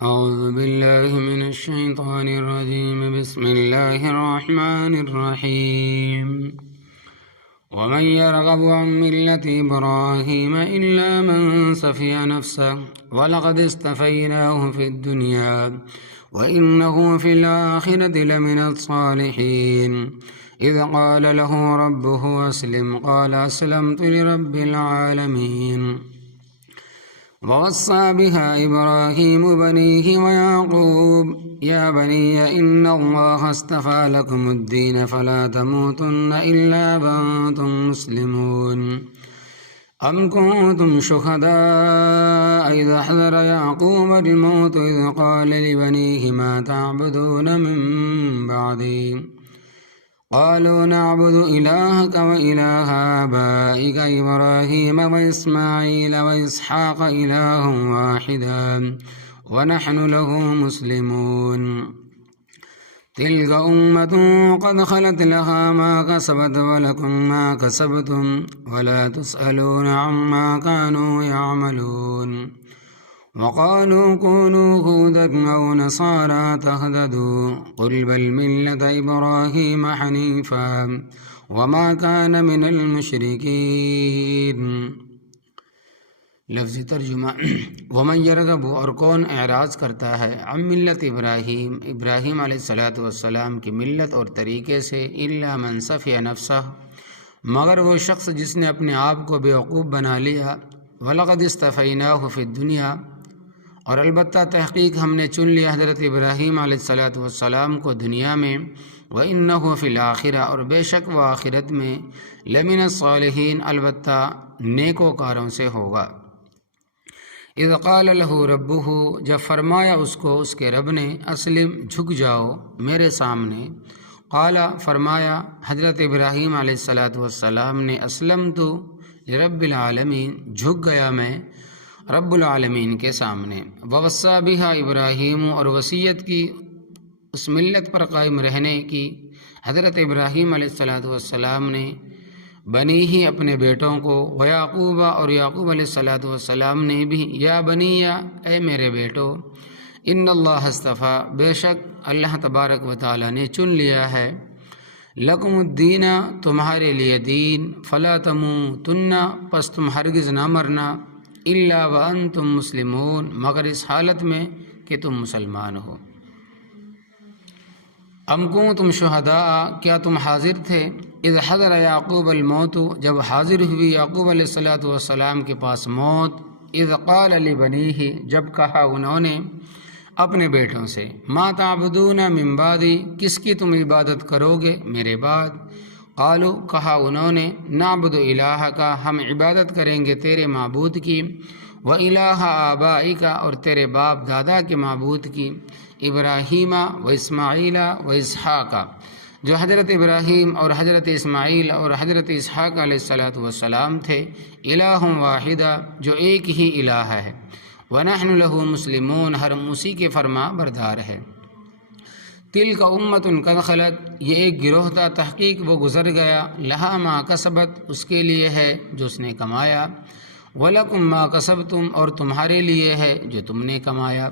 أعوذ بالله من الشيطان الرجيم. بسم الله الرحمن الرحيم. ومن يرغب عن ملة إبراهيم إلا من سفي نفسه ولقد اصطفيناه في الدنيا وإنه في الآخرة لمن الصالحين. إذ قال له ربه أسلم قال أسلمت لرب العالمين. ووصى بها إبراهيم بنيه ويعقوب يا بني إن الله اصطفى لكم الدين فلا تموتن إلا وأنتم مسلمون. أم كنتم شهداء إذ حضر يعقوب الموت إذ قال لبنيه ما تعبدون من بعدي قالوا نعبد إلهك وإله آبائك إبراهيم وإسماعيل وإسحاق إلها واحدا ونحن له مسلمون. تلك أمة قد خلت لها ما كسبت ولكم ما كسبتم ولا تسألون عما كانوا يعملون. وقالوا كونوا هودا أو نصارى تهتدوا قل بل ملة إبراهيم حنيفا وما كان من المشركين. لفظی ترجمہ ومن یرغب، اور کون اعراض کرتا ہے، عن ملت ابراہیم علیہ السلام کی ملت اور طریقے سے، الا من صفی نفسہ، مگر وہ شخص جس نے اپنے آپ کو بیوقوف بنا لیا، ولقد اصطفیناہ فی الدنیا، اور البتہ تحقیق ہم نے چن لیا حضرت ابراہیم علیہ السلام کو دنیا میں، وَإِنَّهُ فِي الْآخِرَةِ، اور بے شک وہ آخرت میں، لَمِنَ الصَّالِحِينَ، البتہ نیکوکاروں سے ہوگا۔ اذ قال له ربه، جب فرمایا اس کو اس کے رب نے، اسلم، جھک جاؤ میرے سامنے۔ قال، فرمایا حضرت ابراہیم علیہ السلام نے، اسلمت لرب العالمین، جھک گیا میں رب العالمین کے سامنے۔ ووصى بها ابراہیم، اور وصیت کی اس ملت پر قائم رہنے کی حضرت ابراہیم علیہ السلام نے بنی ہی اپنے بیٹوں کو، ویعقوب، اور یعقوب علیہ السلام نے بھی، یا بنی، اے میرے بیٹو، ان اللہ اصطفیٰ، بے شک اللہ تبارک و تعالی نے چن لیا ہے، لکم الدین، تمہارے لیے دین، فلا تموتن، پس تم ہرگز نہ مرنا، الا وانتم مسلمون، مگر اس حالت میں کہ تم مسلمان ہو۔ ام کنتم شہداء، کیا تم حاضر تھے، اذ حضر یعقوب الموت، جب حاضر ہوئی یعقوب علیہ السلام کے پاس موت، اذ قال لبنیہ، جب کہا انہوں نے اپنے بیٹوں سے، ما تعبدون من بعدی، کس کی تم عبادت کرو گے میرے بعد؟ قالوا، کہا انہوں نے، نعبد الہک، ہم عبادت کریں گے تیرے معبود کی، و الہ آبائک، اور تیرے باپ دادا کے معبود کی، ابراہیم و اسماعیل و اسحاق، جو حضرت ابراہیم اور حضرت اسماعیل اور حضرت اسحاق علیہ السلام تھے، الہ واحدہ، جو ایک ہی الہ ہے، ونحن له مسلمون، ہم اسی کے فرما بردار ہے۔ تلک امۃ قد خلت، یہ ایک گروہ تھا، تحقیق وہ گزر گیا، لہا ما کسبت، اس کے لیے ہے جو اس نے کمایا، ولکم ما کسبتم، اور تمہارے لیے ہے جو تم نے کمایا،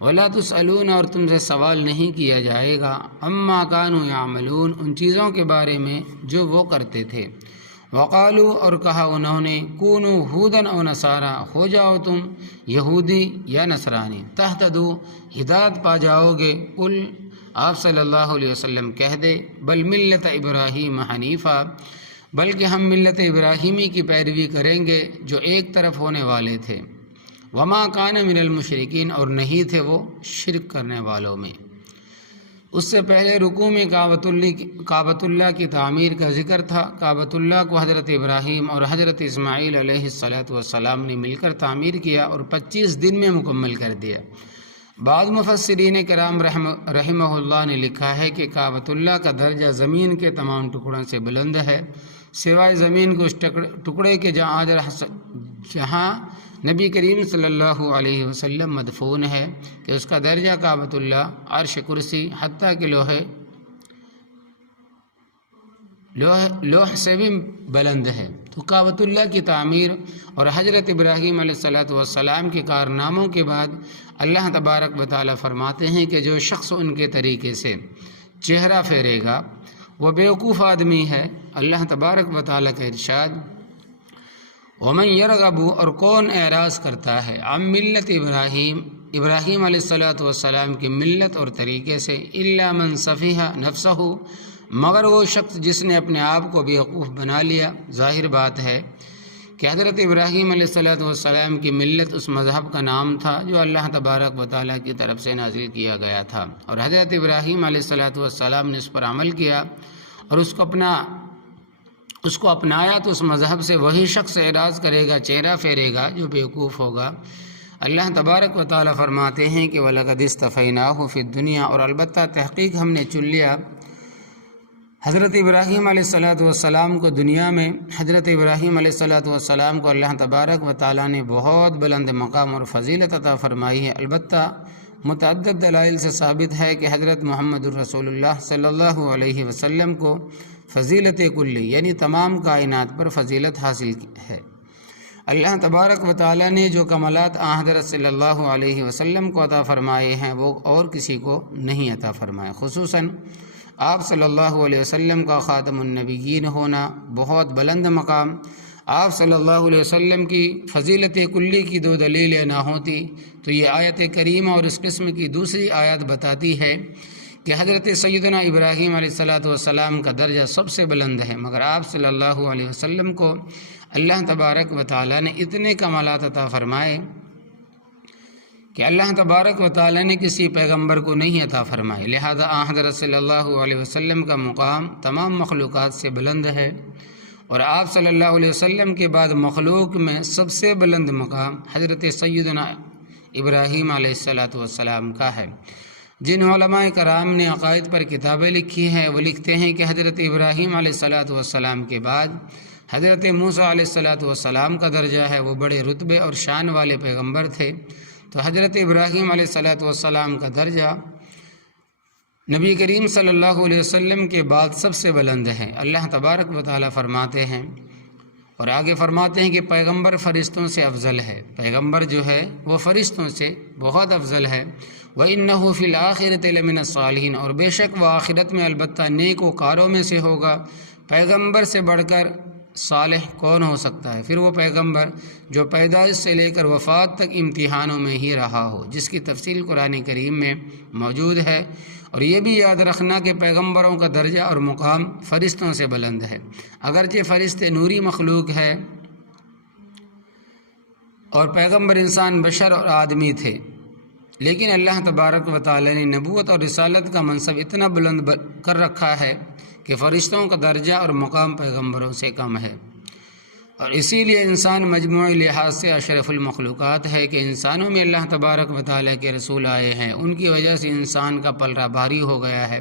ولا تسألون، اور تم سے سوال نہیں کیا جائے گا، اما کانوا یعملون، ان چیزوں کے بارے میں جو وہ کرتے تھے۔ وقالوا، اور کہا انہوں نے، کونوا ہودن او نصارا، ہو جاؤ تم یہودی یا نصرانی، تہتدوا، ہدایت پا جاؤ گے، قل، آپ صلی اللہ علیہ وسلم کہہ دے، بل ملت ابراہیم حنیفا، بلکہ ہم ملت ابراہیمی کی پیروی کریں گے جو ایک طرف ہونے والے تھے، وما کان من المشرکین، اور نہیں تھے وہ شرک کرنے والوں میں۔ اس سے پہلے رکوع میں کعبۃ اللہ کی تعمیر کا ذکر تھا۔ کعبۃ اللہ کو حضرت ابراہیم اور حضرت اسماعیل علیہ السلام نے مل کر تعمیر کیا اور 25 دن میں مکمل کر دیا۔ بعض مفسرین کرام رحمہ اللہ نے لکھا ہے کہ کعبۃ اللہ کا درجہ زمین کے تمام ٹکڑوں سے بلند ہے، سوائے زمین کے اس ٹکڑے کے جہاں نبی کریم صلی اللہ علیہ وسلم مدفون ہے، کہ اس کا درجہ کعبۃ اللہ، عرش، کرسی، حتیٰ کہ لوح سے بھی بلند ہے۔ تو کعبۃ اللہ کی تعمیر اور حضرت ابراہیم علیہ السلام کے کارناموں کے بعد اللہ تبارک و تعالیٰ فرماتے ہیں کہ جو شخص ان کے طریقے سے چہرہ پھیرے گا وہ بیوقوف آدمی ہے۔ اللہ تبارک و تعالیٰ کا ارشاد، ومن یرغب، اور کون اعراض کرتا ہے، عن ملت ابراہیم علیہ السلام کی ملت اور طریقے سے، الا من سفیہ نفسہ، مگر وہ شخص جس نے اپنے آپ کو بیوقوف بنا لیا۔ ظاہر بات ہے کہ حضرت ابراہیم علیہ السلام کی ملت اس مذہب کا نام تھا جو اللہ تبارک و تعالیٰ کی طرف سے نازل کیا گیا تھا، اور حضرت ابراہیم علیہ السلام نے اس پر عمل کیا اور اس کو اپنایا، تو اس مذہب سے وہی شخص اعراض کرے گا، چہرہ پھیرے گا جو بیوقوف ہوگا۔ اللہ تبارک و تعالیٰ فرماتے ہیں کہ وَلَقَدِ اصْطَفَيْنَاهُ فِي الدُّنْيَا، اور البتہ تحقیق ہم نے چن لیا حضرت ابراہیم علیہ السلام کو دنیا میں۔ حضرت ابراہیم علیہ السلام کو اللہ تبارک و تعالیٰ نے بہت بلند مقام اور فضیلت عطا فرمائی ہے۔ البتہ متعدد دلائل سے ثابت ہے کہ حضرت محمد الرسول اللہ صلی اللہ علیہ وسلم کو فضیلت کلی، یعنی تمام کائنات پر فضیلت حاصل ہے۔ اللہ تبارک و تعالیٰ نے جو کمالات حضرت صلی اللہ علیہ وسلم کو عطا فرمائے ہیں وہ اور کسی کو نہیں عطا فرمائے۔ خصوصاً آپ صلی اللہ علیہ وسلم کا خاتم النبیین ہونا بہت بلند مقام۔ آپ صلی اللہ علیہ وسلم کی فضیلت کلی کی دو دلیلیں نہ ہوتی تو یہ آیت کریمہ اور اس قسم کی دوسری آیت بتاتی ہے کہ حضرت سیدنا ابراہیم علیہ السلام کا درجہ سب سے بلند ہے، مگر آپ صلی اللہ علیہ وسلم کو اللہ تبارک و تعالیٰ نے اتنے کمالات عطا فرمائے کہ اللہ تبارک و تعالیٰ نے کسی پیغمبر کو نہیں عطا فرمائے، لہذا حضرت صلی اللہ علیہ وسلم کا مقام تمام مخلوقات سے بلند ہے، اور آپ صلی اللہ علیہ وسلم کے بعد مخلوق میں سب سے بلند مقام حضرت سیدنا ابراہیم علیہ السلام کا ہے۔ جن علماء کرام نے عقائد پر کتابیں لکھی ہیں وہ لکھتے ہیں کہ حضرت ابراہیم علیہ السلام کے بعد حضرت موسیٰ علیہ السلام کا درجہ ہے، وہ بڑے رتبے اور شان والے پیغمبر تھے، تو حضرت ابراہیم علیہ السلام کا درجہ نبی کریم صلی اللہ علیہ وسلم کے بعد سب سے بلند ہے۔ اللہ تبارک و تعالیٰ فرماتے ہیں اور آگے فرماتے ہیں کہ پیغمبر فرشتوں سے افضل ہے، پیغمبر جو ہے وہ فرشتوں سے بہت افضل ہے۔ وَإِنَّهُ فِي الْآخِرَةِ لَمِنَ الصَّالِحِينَ، اور بے شک وہ آخرت میں البتہ نیک و کاروں میں سے ہوگا۔ پیغمبر سے بڑھ کر صالح کون ہو سکتا ہے؟ پھر وہ پیغمبر جو پیدائش سے لے کر وفات تک امتحانوں میں ہی رہا ہو، جس کی تفصیل قرآن کریم میں موجود ہے۔ اور یہ بھی یاد رکھنا کہ پیغمبروں کا درجہ اور مقام فرشتوں سے بلند ہے، اگرچہ فرشتے نوری مخلوق ہے اور پیغمبر انسان بشر اور آدمی تھے، لیکن اللہ تبارک و تعالی نے نبوت اور رسالت کا منصب اتنا بلند کر رکھا ہے کہ فرشتوں کا درجہ اور مقام پیغمبروں سے کم ہے، اور اسی لیے انسان مجموعی لحاظ سے اشرف المخلوقات ہے کہ انسانوں میں اللہ تبارک و تعالیٰ کے رسول آئے ہیں، ان کی وجہ سے انسان کا پلڑا بھاری ہو گیا ہے،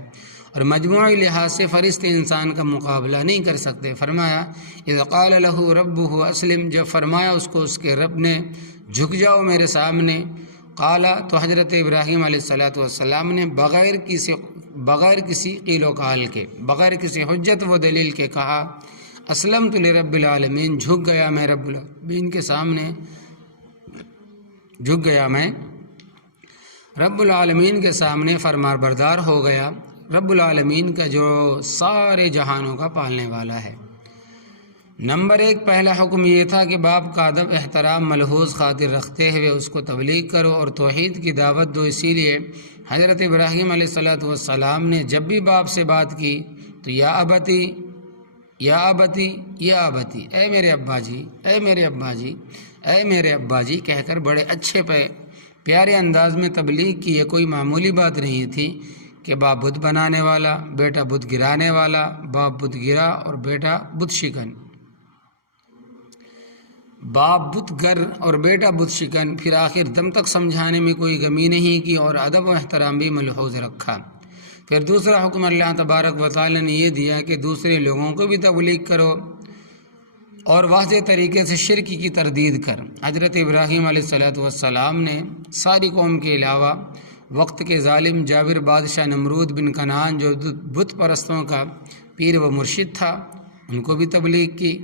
اور مجموعی لحاظ سے فرشتے انسان کا مقابلہ نہیں کر سکتے۔ فرمایا اذ قال له ربه اسلم، جب فرمایا اس کو اس کے رب نے جھک جاؤ میرے سامنے، قالا، تو حضرت ابراہیم علیہ السلام نے بغیر کسی قیل و قال کے، بغیر کسی حجت و دلیل کے کہا اسلمت لرب العالمین، جھک گیا میں رب العالمین کے سامنے، جھک گیا میں رب العالمین کے سامنے، فرما بردار ہو گیا رب العالمین کا جو سارے جہانوں کا پالنے والا ہے۔ نمبر 1 پہلا حکم یہ تھا کہ باپ کا ادب احترام ملحوظ خاطر رکھتے ہوئے اس کو تبلیغ کرو اور توحید کی دعوت دو۔ اسی لیے حضرت ابراہیم علیہ السلام نے جب بھی باپ سے بات کی تو یا ابتی یا ابتی یا ابتی، اے میرے ابا جی، اے میرے ابا جی، اے میرے ابا جی کہہ کر بڑے اچھے پیارے انداز میں تبلیغ کی۔ یہ کوئی معمولی بات نہیں تھی کہ باپ بت بنانے والا، بیٹا بت گرانے والا، باپ بت گرا اور بیٹا بت شکن، باپ بت گر اور بیٹا بت شکن، پھر آخر دم تک سمجھانے میں کوئی کمی نہیں کی اور ادب و احترام بھی ملحوظ رکھا۔ پھر دوسرا حکم اللہ تبارک و تعالی نے یہ دیا کہ دوسرے لوگوں کو بھی تبلیغ کرو اور واضح طریقے سے شرک کی تردید کر۔ حضرت ابراہیم علیہ السلام نے ساری قوم کے علاوہ وقت کے ظالم جابر بادشاہ نمرود بن کنعان جو بت پرستوں کا پیر و مرشد تھا، ان کو بھی تبلیغ کی۔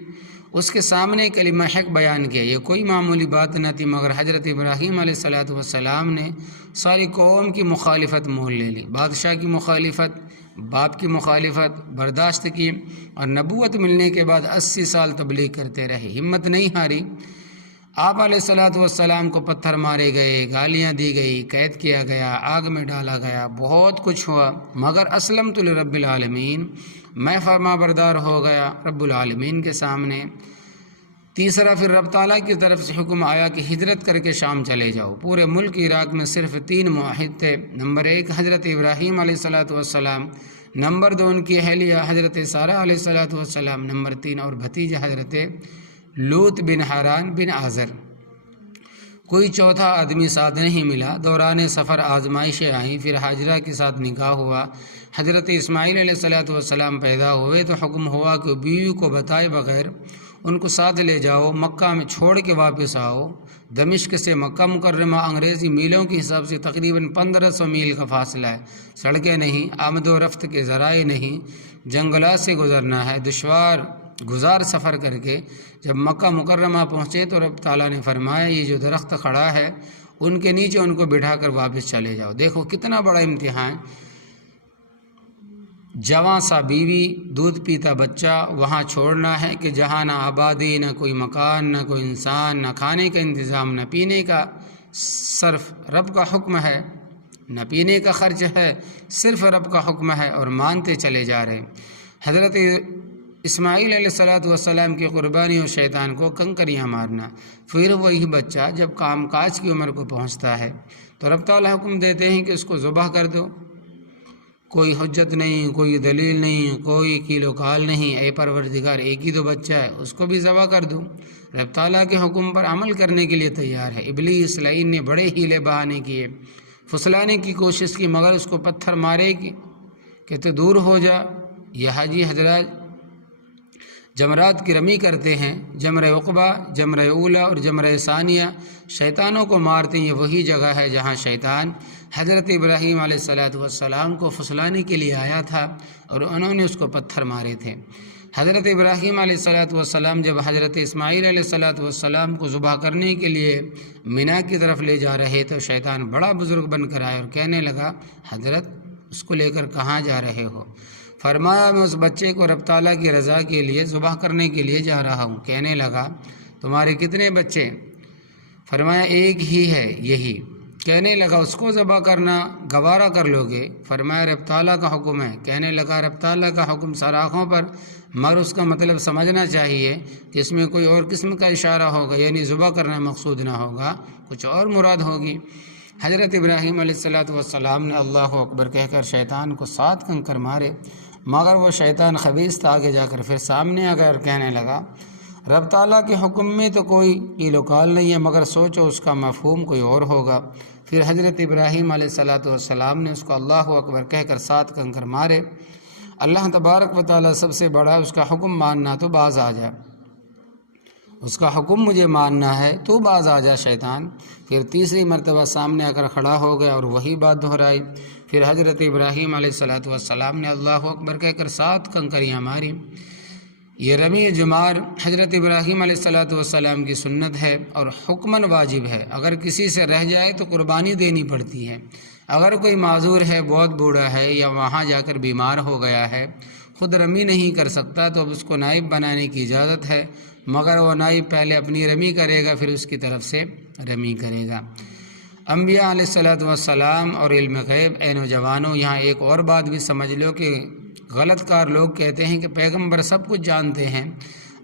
اس کے سامنے کلمہ حق بیان کیا۔ یہ کوئی معمولی بات نہ تھی، مگر حضرت ابراہیم علیہ السلام نے ساری قوم کی مخالفت مول لے لی، بادشاہ کی مخالفت، باپ کی مخالفت برداشت کی، اور نبوت ملنے کے بعد 80 سال تبلیغ کرتے رہے، ہمت نہیں ہاری۔ آپ علیہ السلام کو پتھر مارے گئے، گالیاں دی گئی، قید کیا گیا، آگ میں ڈالا گیا، بہت کچھ ہوا، مگر اسلمت لرب العالمین، میں فرما بردار ہو گیا رب العالمین کے سامنے۔ تیسرا، پھر رب تعالیٰ کی طرف سے حکم آیا کہ ہجرت کر کے شام چلے جاؤ۔ پورے ملک عراق میں صرف 3 موحد تھے۔ نمبر 1 حضرت ابراہیم علیہ السلام، نمبر 2 ان کی اہلیہ حضرت سارہ علیہ السلام، نمبر 3 اور بھتیجا حضرت لوط بن حاران بن آزر۔ کوئی چوتھا آدمی ساتھ نہیں ملا۔ دوران سفر آزمائشیں آئیں، پھر ہاجرہ کے ساتھ نکاح ہوا۔ حضرت اسماعیل علیہ السلام پیدا ہوئے تو حکم ہوا کہ بیوی کو بتائے بغیر ان کو ساتھ لے جاؤ، مکہ میں چھوڑ کے واپس آؤ۔ دمشق سے مکہ مکرمہ انگریزی میلوں کے حساب سے تقریباً 1500 میل کا فاصلہ ہے۔ سڑکیں نہیں، آمد و رفت کے ذرائع نہیں، جنگلات سے گزرنا ہے۔ دشوار گزار سفر کر کے جب مکہ مکرمہ پہنچے تو رب تعالیٰ نے فرمایا یہ جو درخت کھڑا ہے ان کے نیچے ان کو بٹھا کر واپس چلے جاؤ۔ دیکھو کتنا بڑا امتحان، جواں سا بیوی، دودھ پیتا بچہ وہاں چھوڑنا ہے کہ جہاں نہ آبادی، نہ کوئی مکان، نہ کوئی انسان، نہ کھانے کا انتظام، نہ پینے کا، صرف رب کا حکم ہے، نہ پینے کا خرچ ہے، صرف رب کا حکم ہے، اور مانتے چلے جا رہے۔ حضرت اسماعیل علیہ السلام کی قربانی اور شیطان کو کنکریاں مارنا۔ پھر وہی بچہ جب کام کاج کی عمر کو پہنچتا ہے تو رب تعالیٰ حکم دیتے ہیں کہ اس کو ذبح کر دو۔ کوئی حجت نہیں، کوئی دلیل نہیں، کوئی کیل و کال نہیں، اے پروردگار ایک ہی تو بچہ ہے، اس کو بھی ذبح کر دو۔ رب تعالیٰ کے حکم پر عمل کرنے کے لیے تیار ہے۔ ابلیس لعین نے بڑے ہیلے بہانے کیے، پھسلانے کی کوشش کی، مگر اس کو پتھر مارے کہ تو دور ہو جا۔ یہ حاجی حضرات جمرات کی رمی کرتے ہیں، جمرہ عقبہ، جمرہ اولا اور جمرہ ثانیہ، شیطانوں کو مارتے ہیں۔ یہ وہی جگہ ہے جہاں شیطان حضرت ابراہیم علیہ السلام کو پھسلانے کے لیے آیا تھا اور انہوں نے اس کو پتھر مارے تھے۔ حضرت ابراہیم علیہ السلام جب حضرت اسماعیل علیہ السلام کو ذبح کرنے کے لیے مینا کی طرف لے جا رہے تو شیطان بڑا بزرگ بن کر آیا اور کہنے لگا حضرت اس کو لے کر کہاں جا رہے ہو؟ فرمایا میں اس بچے کو رب تعالیٰ کی رضا کے لیے ذبح کرنے کے لیے جا رہا ہوں۔ کہنے لگا تمہارے کتنے بچے؟ فرمایا ایک ہی ہے، یہی۔ کہنے لگا اس کو ذبح کرنا گوارا کر لو گے؟ فرمایا رب تعالیٰ کا حکم ہے۔ کہنے لگا رب تعالیٰ کا حکم سراخوں پر، مگر اس کا مطلب سمجھنا چاہیے کہ اس میں کوئی اور قسم کا اشارہ ہوگا، یعنی ذبح کرنا مقصود نہ ہوگا، کچھ اور مراد ہوگی۔ حضرت ابراہیم علیہ السلام نے اللہ اکبر کہہ کر شیطان کو 7 کنکر مارے، مگر وہ شیطان خبیث تھا، آگے جا کر پھر سامنے آ گیا اور کہنے لگا رب تعالیٰ کے حکم میں تو کوئی کیل و کال نہیں ہے، مگر سوچو اس کا مفہوم کوئی اور ہوگا۔ پھر حضرت ابراہیم علیہ السلام نے اس کو اللہ اکبر کہہ کر 7 کنکر مارے۔ اللہ تبارک و تعالیٰ سب سے بڑا، اس کا حکم ماننا تو باز آ جا، اس کا حکم مجھے ماننا ہے تو باز آ جا شیطان۔ پھر تیسری مرتبہ سامنے آ کر کھڑا ہو گیا اور وہی بات دہرائی۔ پھر حضرت ابراہیم علیہ السلام نے اللہ اکبر کہہ کر 7 کنکریاں ماری۔ یہ رمی جمار حضرت ابراہیم علیہ السلام کی سنت ہے اور حکماً واجب ہے۔ اگر کسی سے رہ جائے تو قربانی دینی پڑتی ہے۔ اگر کوئی معذور ہے، بہت بوڑھا ہے یا وہاں جا کر بیمار ہو گیا ہے، خود رمی نہیں کر سکتا تو اب اس کو نائب بنانے کی اجازت ہے، مگر وہ نائب پہلے اپنی رمی کرے گا پھر اس کی طرف سے رمی کرے گا۔ انبیاء علیہ السلام اور علم غیب، اے نوجوانوں یہاں ایک اور بات بھی سمجھ لو کہ غلط کار لوگ کہتے ہیں کہ پیغمبر سب کچھ جانتے ہیں۔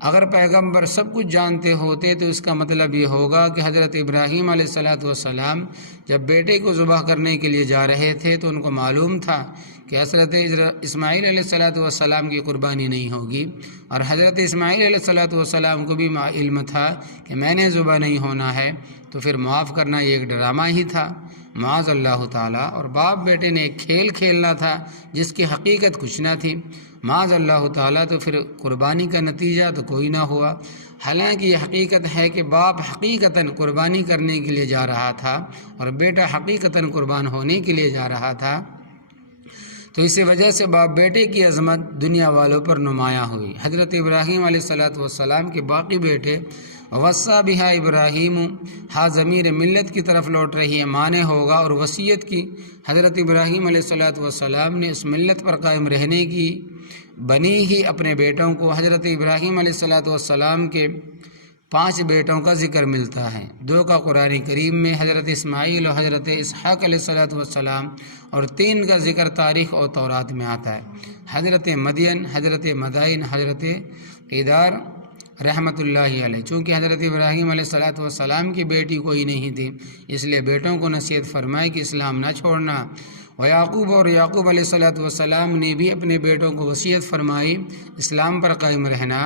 اگر پیغمبر سب کچھ جانتے ہوتے تو اس کا مطلب یہ ہوگا کہ حضرت ابراہیم علیہ السلام جب بیٹے کو ذبح کرنے کے لیے جا رہے تھے تو ان کو معلوم تھا کہ حضرت اسماعیل علیہ السلام کی قربانی نہیں ہوگی، اور حضرت اسماعیل علیہ السلام کو بھی علم تھا کہ میں نے ذبح نہیں ہونا ہے، تو پھر معاف کرنا یہ ایک ڈرامہ ہی تھا معاذ اللہ تعالیٰ، اور باپ بیٹے نے ایک کھیل کھیلنا تھا جس کی حقیقت کچھ نہ تھی معاذ اللہ تعالیٰ، تو پھر قربانی کا نتیجہ تو کوئی نہ ہوا۔ حالانکہ یہ حقیقت ہے کہ باپ حقیقتاً قربانی کرنے کے لیے جا رہا تھا اور بیٹا حقیقتاً قربان ہونے کے لیے جا رہا تھا، تو اسی وجہ سے باپ بیٹے کی عظمت دنیا والوں پر نمایاں ہوئی۔ حضرت ابراہیم علیہ السلام کے باقی بیٹے وصّا بہا ابراہیم، ہا ضمیر ملت کی طرف لوٹ رہی ہے، معنی ہوگا اور وصیت کی حضرت ابراہیم علیہ السلام نے اس ملت پر قائم رہنے کی بنی ہی اپنے بیٹوں کو۔ حضرت ابراہیم علیہ السلام کے 5 بیٹوں کا ذکر ملتا ہے، 2 کا قرآن کریم میں، حضرت اسماعیل اور حضرت اسحاق علیہ السلام، اور 3 کا ذکر تاریخ اور تورات میں آتا ہے، حضرت مدین، حضرت مدائن، حضرت قیدار رحمۃ اللہ علیہ۔ چونکہ حضرت ابراہیم علیہ السلام کی بیٹی کوئی نہیں تھی، اس لیے بیٹوں کو نصیحت فرمائی کہ اسلام نہ چھوڑنا۔ یعقوب اور یعقوب علیہ السلام نے بھی اپنے بیٹوں کو وصیت فرمائی اسلام پر قائم رہنا۔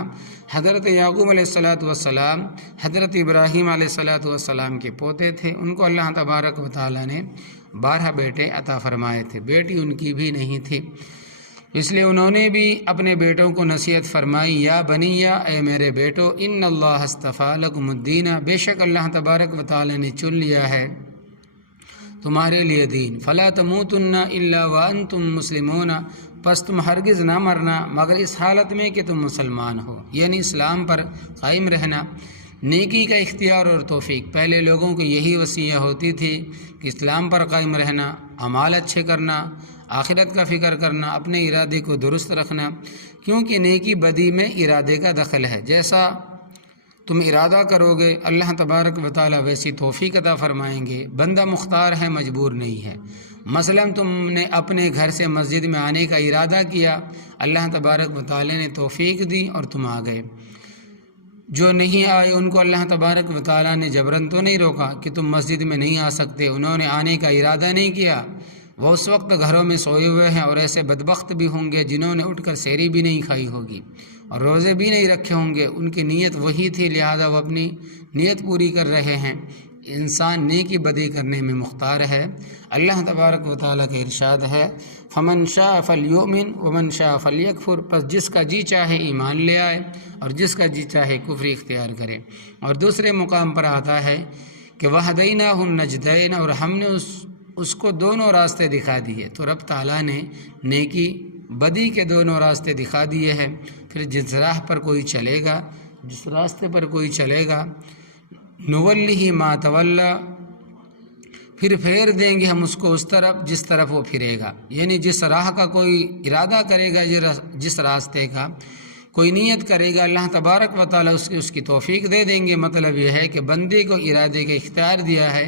حضرت یعقوب علیہ السلام حضرت ابراہیم علیہ السلام کے پوتے تھے، ان کو اللہ تبارک و تعالیٰ نے 12 بیٹے عطا فرمائے تھے، بیٹی ان کی بھی نہیں تھی، اس لیے انہوں نے بھی اپنے بیٹوں کو نصیحت فرمائی، یا بنیا، اے میرے بیٹو، ان اللہ اصطفیٰ لکم الدین، بے شک اللہ تبارک و تعالیٰ نے چن لیا ہے تمہارے لیے دین، فلا تموتن الا وانتم مسلمون، پس تم ہرگز نہ مرنا مگر اس حالت میں کہ تم مسلمان ہو، یعنی اسلام پر قائم رہنا، نیکی کا اختیار اور توفیق۔ پہلے لوگوں کو یہی وصیت ہوتی تھی کہ اسلام پر قائم رہنا، اعمال اچھے کرنا، آخرت کا فکر کرنا، اپنے ارادے کو درست رکھنا، کیونکہ نیکی بدی میں ارادے کا دخل ہے، جیسا تم ارادہ کرو گے اللہ تبارک و تعالیٰ ویسی توفیق عطا فرمائیں گے۔ بندہ مختار ہے، مجبور نہیں ہے۔ مثلا تم نے اپنے گھر سے مسجد میں آنے کا ارادہ کیا، اللہ تبارک و تعالیٰ نے توفیق دی اور تم آ گئے۔ جو نہیں آئے ان کو اللہ تبارک و تعالیٰ نے جبراً تو نہیں روکا کہ تم مسجد میں نہیں آ سکتے، انہوں نے آنے کا ارادہ نہیں کیا، وہ اس وقت گھروں میں سوئے ہوئے ہیں، اور ایسے بدبخت بھی ہوں گے جنہوں نے اٹھ کر سحری بھی نہیں کھائی ہوگی اور روزے بھی نہیں رکھے ہوں گے، ان کی نیت وہی تھی، لہذا وہ اپنی نیت پوری کر رہے ہیں۔ انسان نیکی بدی کرنے میں مختار ہے۔ اللہ تبارک و تعالیٰ کا ارشاد ہے، فمن شاء فلیؤمن ومن شاء فلیکفر، پس جس کا جی چاہے ایمان لے آئے اور جس کا جی چاہے کفر اختیار کرے۔ اور دوسرے مقام پر آتا ہے کہ وہدیناہ النجدین، اور ہم نے اس کو دونوں راستے دکھا دیے۔ تو رب تعالیٰ نے نیکی بدی کے دونوں راستے دکھا دیے ہیں۔ پھر جس راہ پر کوئی چلے گا، جس راستے پر کوئی چلے گا، نولہ ما تولی، پھر پھیر دیں گے ہم اس کو اس طرف جس طرف وہ پھرے گا، یعنی جس راہ کا کوئی ارادہ کرے گا، جس راستے کا کوئی نیت کرے گا، اللہ تبارک و تعالیٰ اس کی توفیق دے دیں گے۔ مطلب یہ ہے کہ بندے کو ارادے کا اختیار دیا ہے،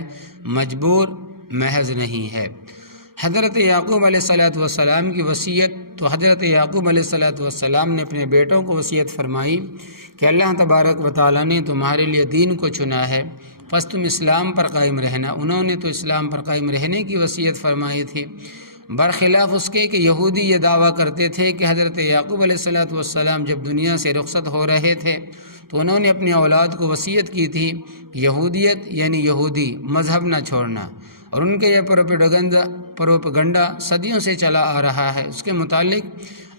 مجبور محض نہیں ہے۔ حضرت یعقوب علیہ السلام کی وصیت، تو حضرت یعقوب علیہ السلام نے اپنے بیٹوں کو وصیت فرمائی کہ اللہ تبارک و تعالیٰ نے تمہارے لیے دین کو چنا ہے، پس تم اسلام پر قائم رہنا۔ انہوں نے تو اسلام پر قائم رہنے کی وصیت فرمائی تھی، برخلاف اس کے کہ یہودی یہ دعویٰ کرتے تھے کہ حضرت یعقوب علیہ السلام جب دنیا سے رخصت ہو رہے تھے تو انہوں نے اپنی اولاد کو وصیت کی تھی یہودیت یعنی یہودی مذہب نہ چھوڑنا، اور ان کے یہ پروپیگنڈا صدیوں سے چلا آ رہا ہے۔ اس کے متعلق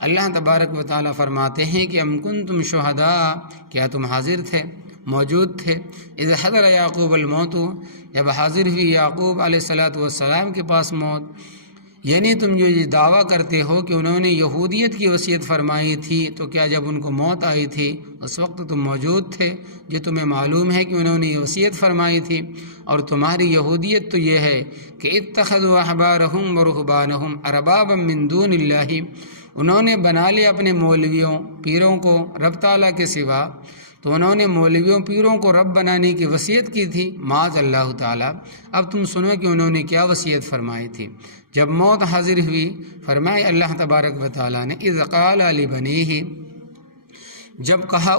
اللہ تبارک و تعالیٰ فرماتے ہیں کہ ام کنتم شہداء، کیا تم حاضر تھے، موجود تھے، اذ حضر یعقوب الموت، جب حاضر ہوئی یعقوب علیہ السلام کے پاس موت، یعنی تم جو یہ دعویٰ کرتے ہو کہ انہوں نے یہودیت کی وصیت فرمائی تھی، تو کیا جب ان کو موت آئی تھی اس وقت تم موجود تھے؟ جو تمہیں معلوم ہے کہ انہوں نے یہ وصیت فرمائی تھی، اور تمہاری یہودیت تو یہ ہے کہ اتخذوا احبارہم ورہبانہم اربابا من دون اللہ، انہوں نے بنا لیا اپنے مولویوں پیروں کو رب تعالیٰ کے سوا، تو انہوں نے مولویوں پیروں کو رب بنانے کی وصیت کی تھی، معاذ اللہ تعالیٰ۔ اب تم سنو کہ انہوں نے کیا وصیت فرمائی تھی۔ جب موت حاضر ہوئی، فرمائے اللہ تبارک و تعالیٰ نے، اذ قال لبنیہ، جب کہا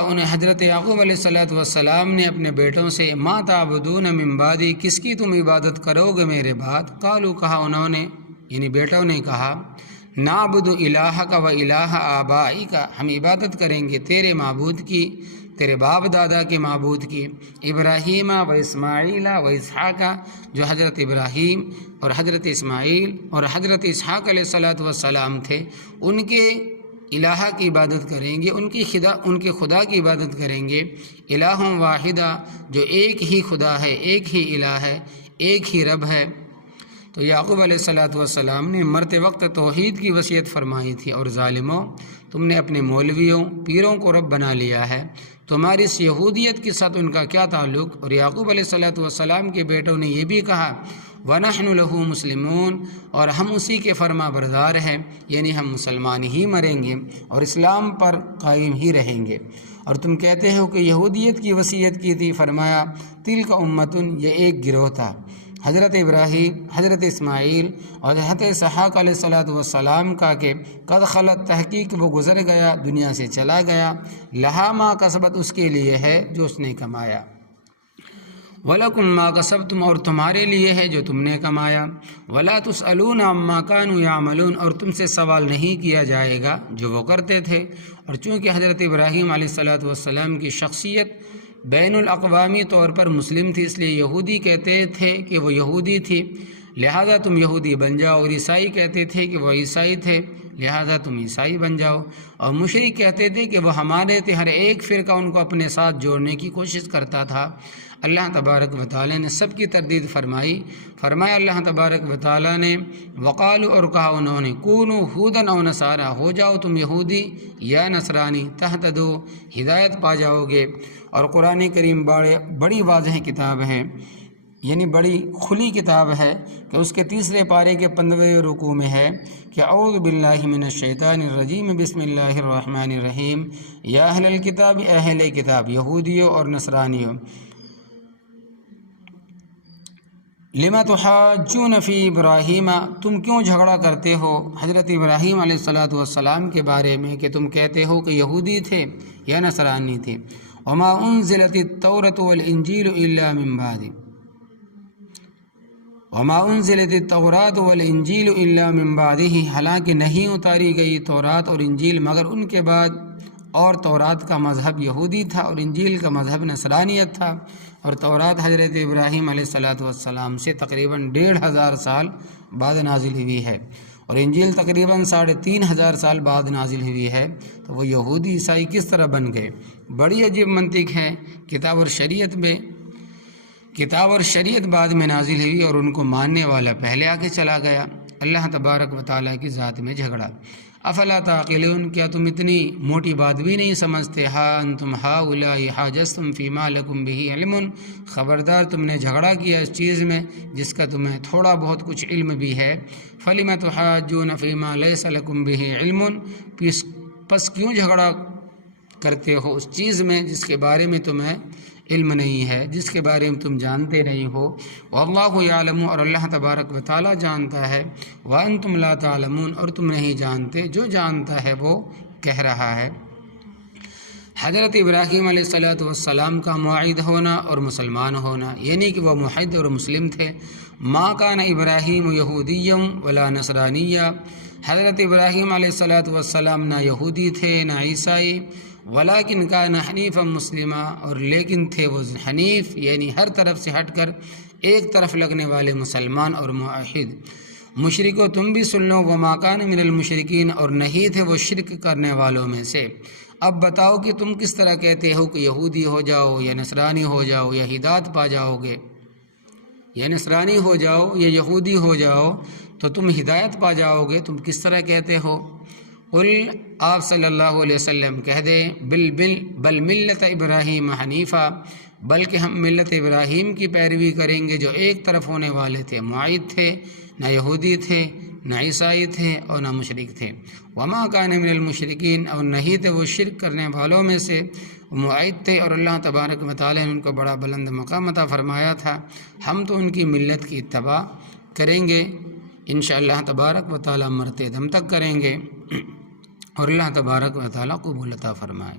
انہیں حضرت یعقوب علیہ السلام نے اپنے بیٹوں سے، ما تعبدون من بعدی، کس کی تم عبادت کرو گے میرے بعد؟ قالوا، کہا انہوں نے یعنی بیٹوں نے کہا، نعبد الہک و الہ آبائک، ہم عبادت کریں گے تیرے معبود کی، تیرے باپ دادا کے معبود کی، ابراہیم و اسماعیل و اسحاق، جو حضرت ابراہیم اور حضرت اسماعیل اور حضرت اسحاق علیہ السلام تھے، ان کے الہ کی عبادت کریں گے، ان کے خدا کی عبادت کریں گے، الہ واحدہ، جو ایک ہی خدا ہے، ایک ہی الہ ہے، ایک ہی رب ہے، تو یعقوب علیہ الصلوۃ والسلام نے مرتے وقت توحید کی وصیت فرمائی تھی، اور ظالموں تم نے اپنے مولویوں پیروں کو رب بنا لیا ہے، تمہاری اس یہودیت کے ساتھ ان کا کیا تعلق؟ اور یعقوب علیہ الصلوۃ والسلام کے بیٹوں نے یہ بھی کہا وَنَحْنُ لَهُ مُسْلِمُونَ، اور ہم اسی کے فرما بردار ہیں، یعنی ہم مسلمان ہی مریں گے اور اسلام پر قائم ہی رہیں گے۔ اور تم کہتے ہو کہ یہودیت کی وصیت کی تھی، فرمایا تِلْکَ أُمَّةٌ، یہ ایک گروہ تھا، حضرت ابراہیم، حضرت اسماعیل اور حضرت اسحاق علیہ الصلوۃ والسلام کا کہ قد خلت، تحقیق وہ گزر گیا، دنیا سے چلا گیا، لہا ما کسبت، اس کے لیے ہے جو اس نے کمایا، وَلَكُمْ مَا كَسَبْتُمْ، اور تمہارے لیے ہے جو تم نے کمایا، وَلَا تُسْأَلُونَ عَمَّا كَانُوا يَعْمَلُونَ، اور تم سے سوال نہیں کیا جائے گا جو وہ کرتے تھے۔ اور چونکہ حضرت ابراہیم علیہ الصلوۃ والسلام کی شخصیت بین الاقوامی طور پر مسلم تھی، اس لیے یہودی کہتے تھے کہ وہ یہودی تھی، لہذا تم یہودی بن جاؤ، اور عیسائی کہتے تھے کہ وہ عیسائی تھے، لہذا تم عیسائی بن جاؤ، اور مشرک کہتے تھے کہ وہ ہمارے تھے۔ ہر ایک فرقہ ان کو اپنے ساتھ جوڑنے کی کوشش کرتا تھا۔ اللہ تبارک و تعالیٰ نے سب کی تردید فرمائی، فرمایا اللہ تبارک و تعالیٰ نے وقالوا، اور کہا انہوں نے کونوا ہودن او نصارا، ہو جاؤ تم یہودی یا نصرانی، تہتدو، ہدایت پا جاؤ گے۔ اور قرآن کریم بڑی واضح کتاب ہے، یعنی بڑی کھلی کتاب ہے، کہ اس کے تیسرے پارے کے 15ویں رکوع میں ہے کہ اعوذ باللہ من الشیطان الرجیم بسم اللہ الرحمن الرحیم، یا اہل الکتاب، اہل کتاب یہودیوں اور نصرانیوں، لما تحاجون فی ابراہیم، تم کیوں جھگڑا کرتے ہو حضرت ابراہیم علیہ الصلوۃ والسلام کے بارے میں، کہ تم کہتے ہو کہ یہودی تھے یا نصرانی تھے۔ وما انزلت التوراۃ والانجیل الا من بعد، وما انزلت التوراۃ والانجیل الا من بعدہ، حالانکہ نہیں اتاری گئی تورات اور انجیل مگر ان کے بعد، اور تورات کا مذہب یہودی تھا اور انجیل کا مذہب نصرانیت تھا۔ اور تورات حضرت ابراہیم علیہ الصلوۃ والسلام سے تقریباً 1500 سال بعد نازل ہوئی ہے، اور انجیل تقریباً 3500 سال بعد نازل ہوئی ہے۔ تو وہ یہودی عیسائی کس طرح بن گئے؟ بڑی عجیب منطق ہے۔ کتاب اور شریعت بعد میں نازل ہوئی، اور ان کو ماننے والا پہلے آگے چلا گیا۔ اللہ تبارک و تعالیٰ کی ذات میں جھگڑا۔ افلا تعقلون، کیا تم اتنی موٹی بات بھی نہیں سمجھتے؟ ہاں انتم ہؤلاء حاجزتم فیما لکم بہ علم، خبردار تم نے جھگڑا کیا اس چیز میں جس کا تمہیں تھوڑا بہت کچھ علم بھی ہے۔ فلم تحاجون فیما لیس لکم بہ علم، پس کیوں جھگڑا کرتے ہو اس چیز میں جس کے بارے میں تمہیں علم نہیں ہے، جس کے بارے میں تم جانتے نہیں ہو۔ واللہ یعلم، اور اللہ تبارک و تعالیٰ جانتا ہے، وانتم لا تعلمون، اور تم نہیں جانتے، جو جانتا ہے وہ کہہ رہا ہے۔ حضرت ابراہیم علیہ الصلوۃ والسلام کا موحد ہونا اور مسلمان ہونا، یعنی کہ وہ موحد اور مسلم تھے۔ ما کان ابراہیم یہودیا ولا نصرانیہ، حضرت ابراہیم علیہ الصلوۃ والسلام نہ یہودی تھے نہ عیسائی، ولیکن کان حنیفا مسلمہ، اور لیکن تھے وہ حنیف، یعنی ہر طرف سے ہٹ کر ایک طرف لگنے والے مسلمان اور موحد۔ مشرکو تم بھی سن لو، وما کان من المشرکین، اور نہیں تھے وہ شرک کرنے والوں میں سے۔ اب بتاؤ کہ تم کس طرح کہتے ہو کہ یہودی ہو جاؤ یا نصرانی ہو جاؤ یا ہدایت پا جاؤ گے، یا نصرانی ہو جاؤ یا یہودی ہو جاؤ تو تم ہدایت پا جاؤ گے، تم کس طرح کہتے ہو؟ قل، آپ صلی اللہ علیہ وسلم کہہ دیں، بل ملت ابراہیم حنیفہ، بلکہ ہم ملت ابراہیم کی پیروی کریں گے جو ایک طرف ہونے والے تھے، معید تھے، نہ یہودی تھے نہ عیسائی تھے اور نہ مشرک تھے۔ وما کان من المشرکین، اور نہیں تھے وہ شرک کرنے والوں میں سے، معید تھے، اور اللہ تبارک و تعالیٰ نے ان کو بڑا بلند مقام عطا فرمایا تھا۔ ہم تو ان کی ملت کی اتباع کریں گے انشاءاللہ تبارک و تعالیٰ، مرتے دم تک کریں گے، اور اللہ تبارک و تعالیٰ قبول عطا فرمائے۔